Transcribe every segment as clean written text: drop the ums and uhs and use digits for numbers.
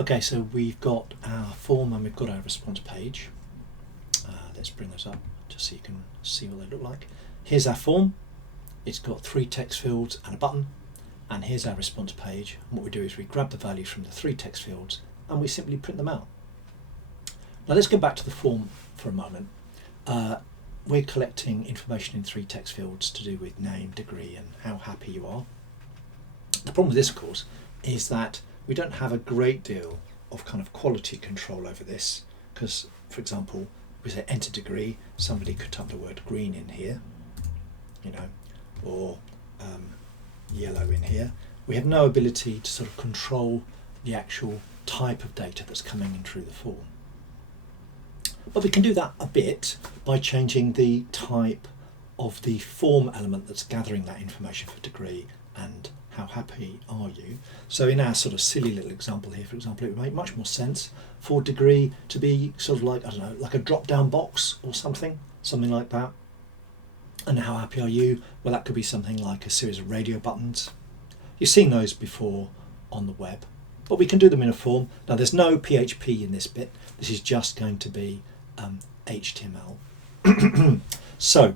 Okay, so we've got our form and we've got our response page. Let's bring those up just so you can see what they look like. Here's our form. It's got 3 text fields and a button. And here's our response page. And what we do is we grab the values from the 3 text fields and we simply print them out. Now let's go back to the form for a moment. We're collecting information in 3 text fields to do with name, degree and how happy you are. The problem with this, of course, is that we don't have a great deal of kind of quality control over this, because, for example, we say enter degree, somebody could type the word green in here, or yellow in here. We have no ability to sort of control the actual type of data that's coming in through the form. But we can do that a bit by changing the type of the form element that's gathering that information for degree and how happy are you. So in our sort of silly little example here, for example, it would make much more sense for degree to be sort of like, I don't know, like a drop-down box or something like that. And how happy are you? Well, that could be something like a series of radio buttons. You've seen those before on the web, but we can do them in a form. Now there's no PHP in this bit. This is just going to be HTML. So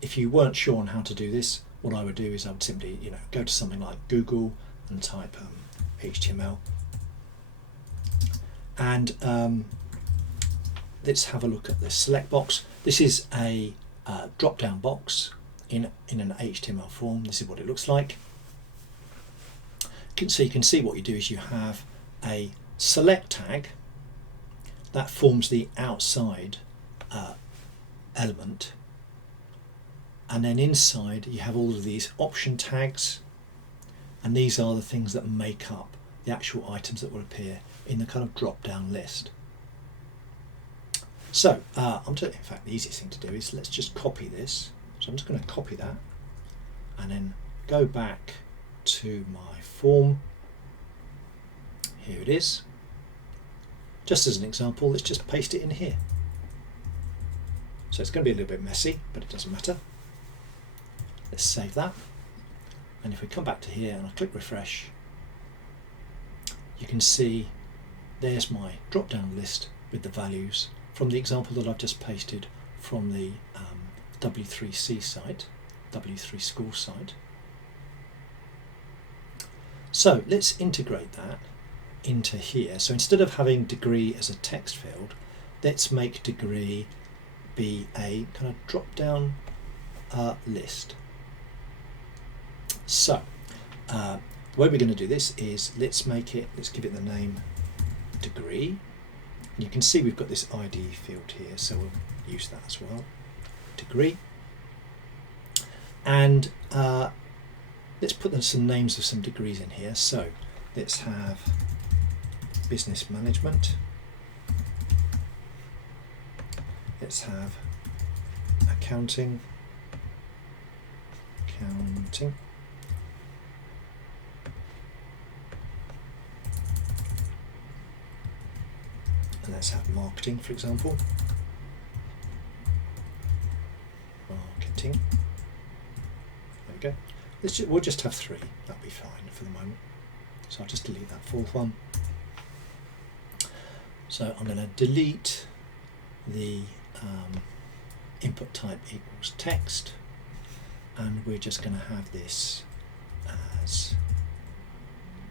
if you weren't sure on how to do this, what I would do is I would simply go to something like Google and type HTML, and let's have a look at this select box. This is a drop-down box in an HTML form. This is what it looks like. So you can see what you do is you have a select tag that forms the outside element, and then inside you have all of these option tags, and these are the things that make up the actual items that will appear in the kind of drop-down list. So in fact the easiest thing to do is let's just copy this. So I'm just going to copy that and then go back to my form. Here it is. Just as an example, let's just paste it in here. So it's going to be a little bit messy, but it doesn't matter. Let's save that. And if we come back to here and I click refresh, you can see there's my drop-down list with the values from the example that I've just pasted from the W3C site, W3 school site. So let's integrate that into here. So instead of having degree as a text field, let's make degree be a kind of drop-down list. So the way we're going to do this is let's give it the name degree. You can see we've got this ID field here, so we'll use that as well. Degree. And let's put some names of some degrees in here. So let's have business management. Let's have accounting. And let's have marketing, for example. Marketing. There we go. We'll just have 3. That'll be fine for the moment. So I'll just delete that 4th one. So I'm going to delete the input type equals text, and we're just going to have this as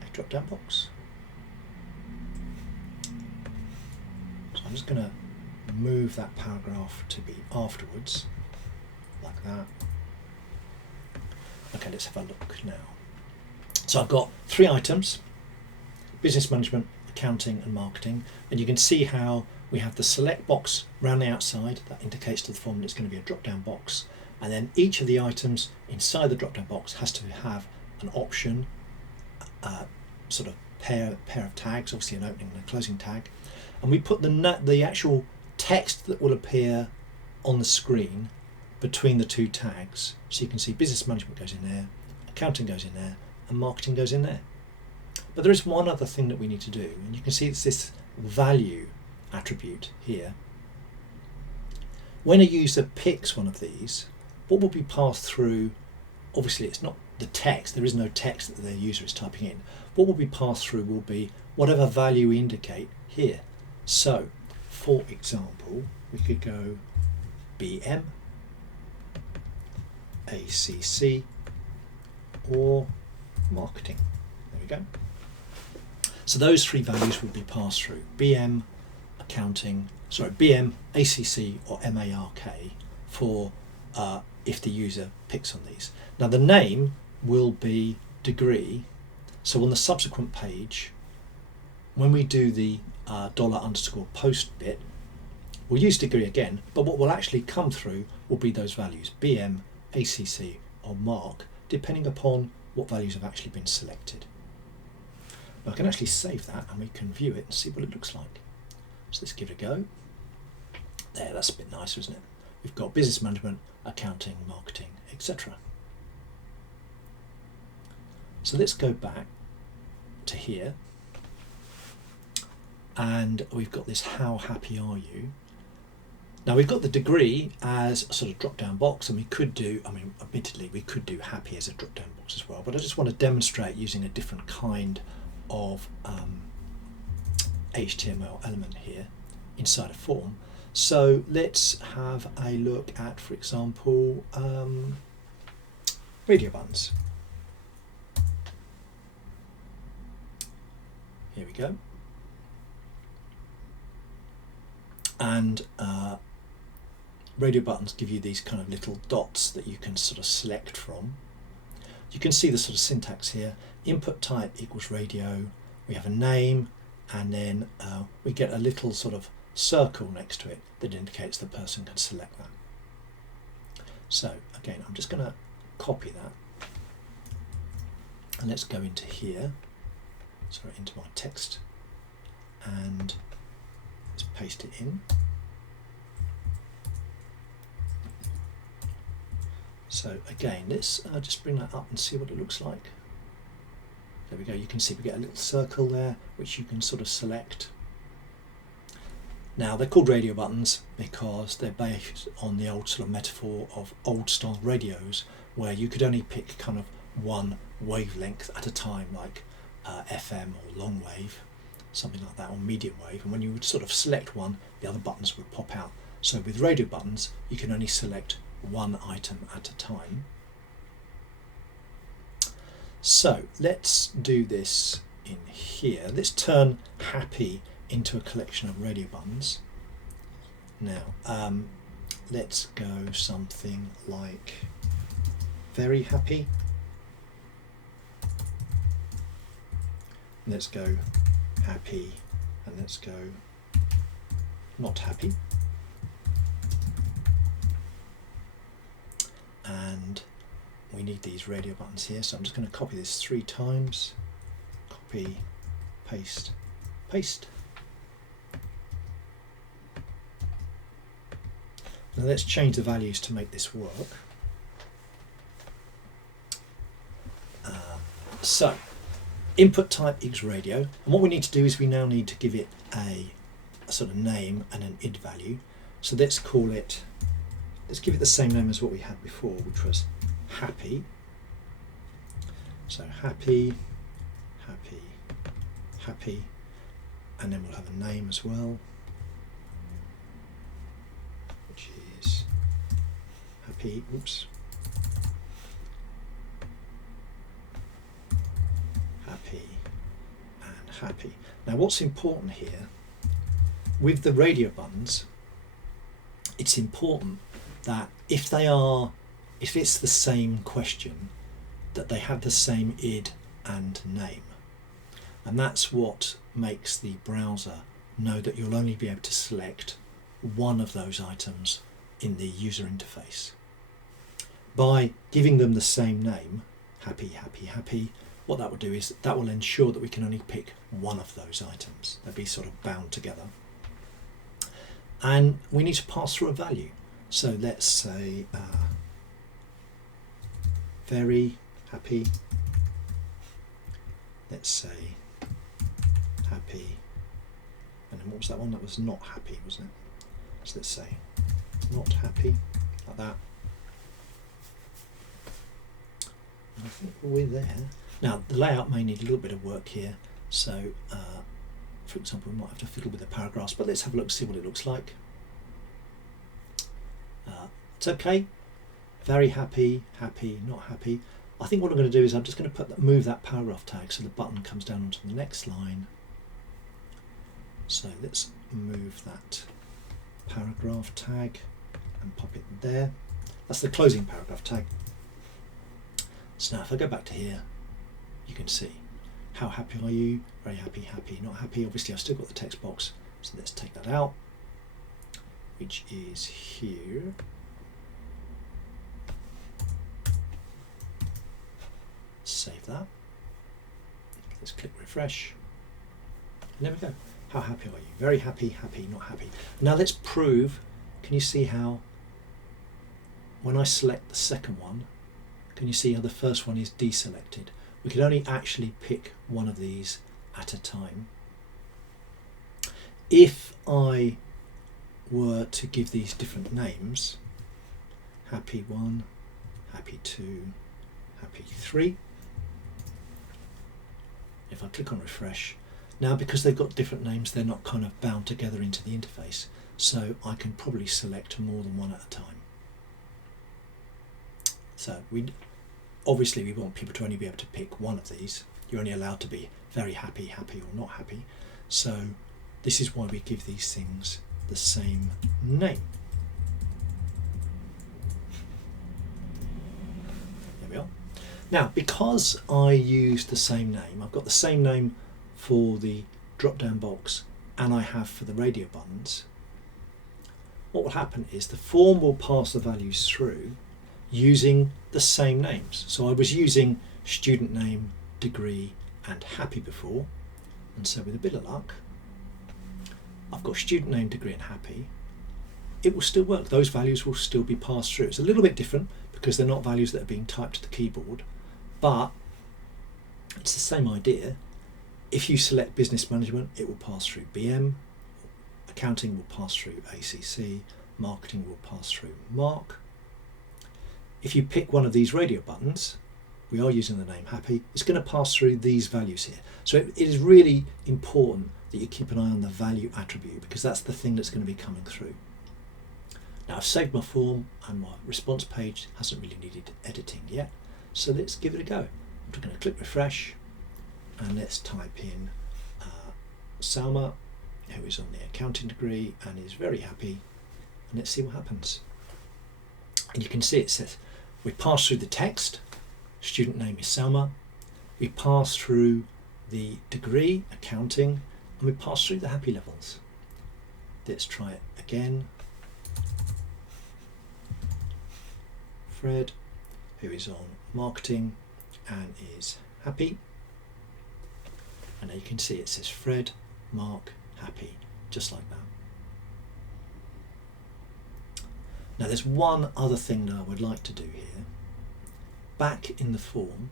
a drop-down box. So I'm just going to move that paragraph to be afterwards, like that. Okay, let's have a look now. So I've got 3 items: business management, accounting and marketing, and you can see how we have the select box around the outside that indicates to the form that it's going to be a drop-down box, and then each of the items inside the drop-down box has to have an option, sort of pair of tags, obviously an opening and a closing tag, and we put the actual text that will appear on the screen between the 2 tags. So you can see business management goes in there, accounting goes in there, and marketing goes in there. But there is one other thing that we need to do, and you can see it's this value attribute here. When a user picks one of these, what will be passed through, obviously it's not the text. There is no text that the user is typing in. What will be passed through will be whatever value we indicate here. So, for example, we could go BM, ACC, or marketing. There we go. So those three values will be passed through: BM, BM, ACC, or MARK for if the user picks on these. Now the name will be degree. So on the subsequent page, when we do the $_post bit, we'll use degree again, but what will actually come through will be those values: BM, ACC, or mark, depending upon what values have actually been selected. Now I can actually save that and we can view it and see what it looks like. So let's give it a go. There, that's a bit nicer, isn't it? We've got business management, accounting, marketing, etc. So let's go back to here, and we've got this how happy are you. Now we've got the degree as a sort of drop down box, and we could do, admittedly we could do happy as a drop down box as well, but I just want to demonstrate using a different kind of HTML element here inside a form. So let's have a look at, for example, radio buttons. Here we go. And radio buttons give you these kind of little dots that you can sort of select from. You can see the sort of syntax here. Input type equals radio. We have a name, and then we get a little sort of circle next to it that indicates the person can select that. So again, I'm just going to copy that, and let's go into here, into my text, and let's paste it in. So again, let's just bring that up and see what it looks like. There we go. You can see we get a little circle there, which you can sort of select. Now they're called radio buttons because they're based on the old sort of metaphor of old style radios, where you could only pick kind of one wavelength at a time, like FM or long wave, something like that, or medium wave. And when you would sort of select one, the other buttons would pop out. So with radio buttons, you can only select one item at a time. So let's do this in here. Let's turn happy into a collection of radio buttons. Now let's go something like very happy. Let's go happy, and let's go not happy. And we need these radio buttons here, so I'm just going to copy this 3 times. Copy, paste, paste. Now let's change the values to make this work. So input type equals radio, and what we need to do is we now need to give it a sort of name and an id value. So let's call it, let's give it the same name as what we had before, which was happy. So happy, happy, happy, and then we'll have a name as well, which is happy. Oops. Happy and happy. Now what's important here with the radio buttons, it's important that if it's the same question, that they have the same id and name, and that's what makes the browser know that you'll only be able to select one of those items in the user interface. By giving them the same name, happy, happy, happy, what that will do is that will ensure that we can only pick one of those items. They'll be sort of bound together. And we need to pass through a value. So let's say very happy. Let's say happy. And then what was that one? That was not happy, wasn't it? So let's say not happy, like that. I think we're there. Now the layout may need a little bit of work here, so for example we might have to fiddle with the paragraphs, but let's have a look and see what it looks like. It's okay, very happy, happy, not happy. I think what I'm going to do is I'm just going to move that paragraph tag so the button comes down onto the next line. So let's move that paragraph tag and pop it there. That's the closing paragraph tag. So now if I go back to here, you can see how happy are you, very happy, happy, not happy. Obviously I've still got the text box, so let's take that out, which is here. Save that. Let's click refresh. And there we go. How happy are you? Very happy, happy, not happy. Now let's prove, can you see how when I select the second one, can you see how the first one is deselected? We can only actually pick one of these at a time. If I were to give these different names, happy 1, happy 2, happy 3, if I click on refresh, now because they've got different names, they're not kind of bound together into the interface, so I can probably select more than one at a time. So obviously we want people to only be able to pick one of these. You're only allowed to be very happy, happy or not happy. So this is why we give these things the same name. There we are. Now because I use the same name, I've got the same name for the drop down box and I have for the radio buttons, what will happen is the form will pass the values through using the same names. So I was using student name, degree and happy before, and so with a bit of luck I've got student name, degree and happy. It will still work, those values will still be passed through. It's a little bit different because they're not values that are being typed to the keyboard, but it's the same idea. If you select business management, it will pass through BM, accounting will pass through ACC, marketing will pass through MARC. If you pick one of these radio buttons, we are using the name happy, it's going to pass through these values here. So it is really important that you keep an eye on the value attribute because that's the thing that's going to be coming through. Now I've saved my form and my response page hasn't really needed editing yet, so let's give it a go. I'm just going to click refresh and let's type in Salma, who is on the accounting degree and is very happy, and let's see what happens. And you can see it says we pass through the text, student name is Salma, we pass through the degree, accounting, and we pass through the happy levels. Let's try it again. Fred, who is on marketing and is happy. And now you can see it says Fred, Mark, happy, just like that. Now there's one other thing that I would like to do here. Back in the form,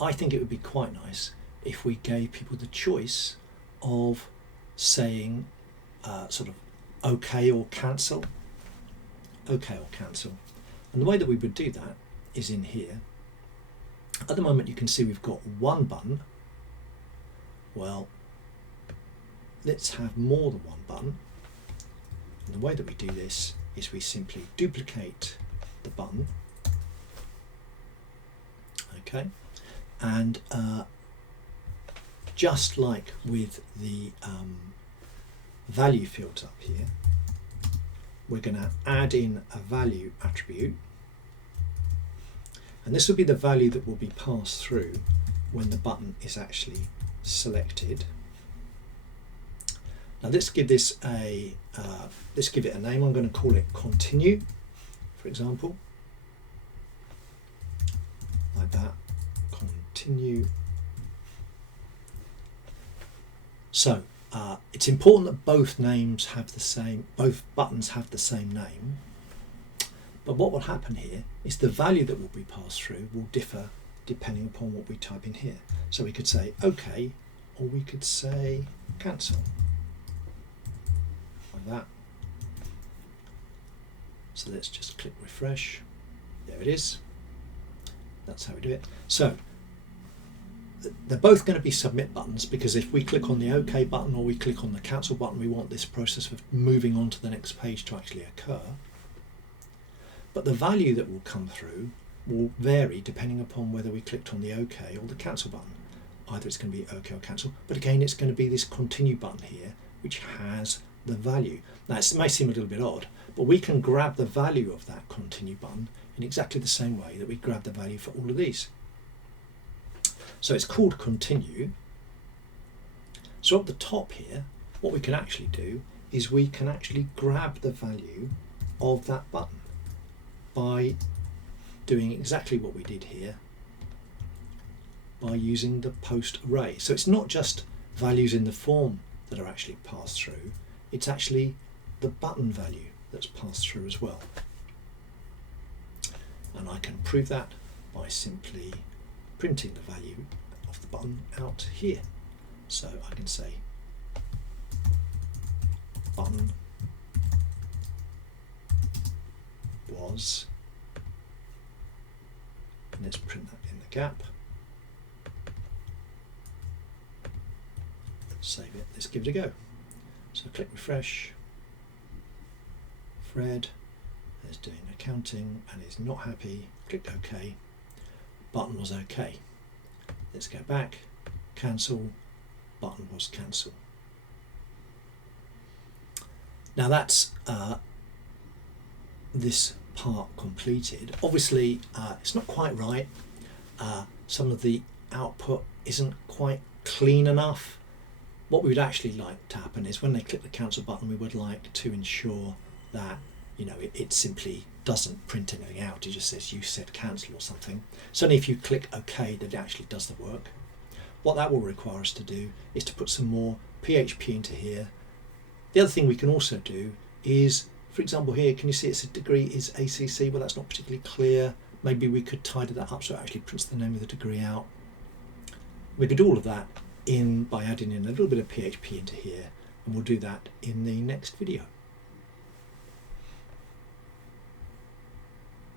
I think it would be quite nice if we gave people the choice of saying sort of OK or cancel. OK or cancel. And the way that we would do that is in here. At the moment you can see we've got one button. Well, let's have more than one button. And the way that we do this is we simply duplicate the button, okay, and just like with the value fields up here, we're going to add in a value attribute, and this will be the value that will be passed through when the button is actually selected. Now let's give this a let's give it a name. I'm going to call it continue, for example, like that. Continue. So it's important that both buttons have the same name. But what will happen here is the value that will be passed through will differ depending upon what we type in here. So we could say OK, or we could say cancel. That. So let's just click refresh. There it is. That's how we do it. So they're both going to be submit buttons, because if we click on the OK button or we click on the cancel button, we want this process of moving on to the next page to actually occur. But the value that will come through will vary depending upon whether we clicked on the OK or the cancel button. Either it's going to be OK or cancel, but again it's going to be this continue button here which has the value. Now it may seem a little bit odd, but we can grab the value of that continue button in exactly the same way that we grab the value for all of these. So it's called continue. So at the top here, what we can actually do is we can actually grab the value of that button by doing exactly what we did here by using the post array. So it's not just values in the form that are actually passed through, it's actually the button value that's passed through as well. And I can prove that by simply printing the value of the button out here. So I can say button was, and let's print that in the gap. Save it, let's give it a go. So click refresh. Fred is doing accounting and is not happy. Click OK. Button was OK. Let's go back. Cancel. Button was cancel. Now that's this part completed. Obviously it's not quite right. Some of the output isn't quite clean enough. What we would actually like to happen is when they click the cancel button, we would like to ensure that it simply doesn't print anything out. It just says you said cancel or something. Certainly if you click OK, that it actually does the work. What that will require us to do is to put some more PHP into here. The other thing we can also do is, for example here, can you see it's a degree is ACC? Well, that's not particularly clear. Maybe we could tidy that up so it actually prints the name of the degree out. We could do all of that by adding in a little bit of PHP into here, and we'll do that in the next video.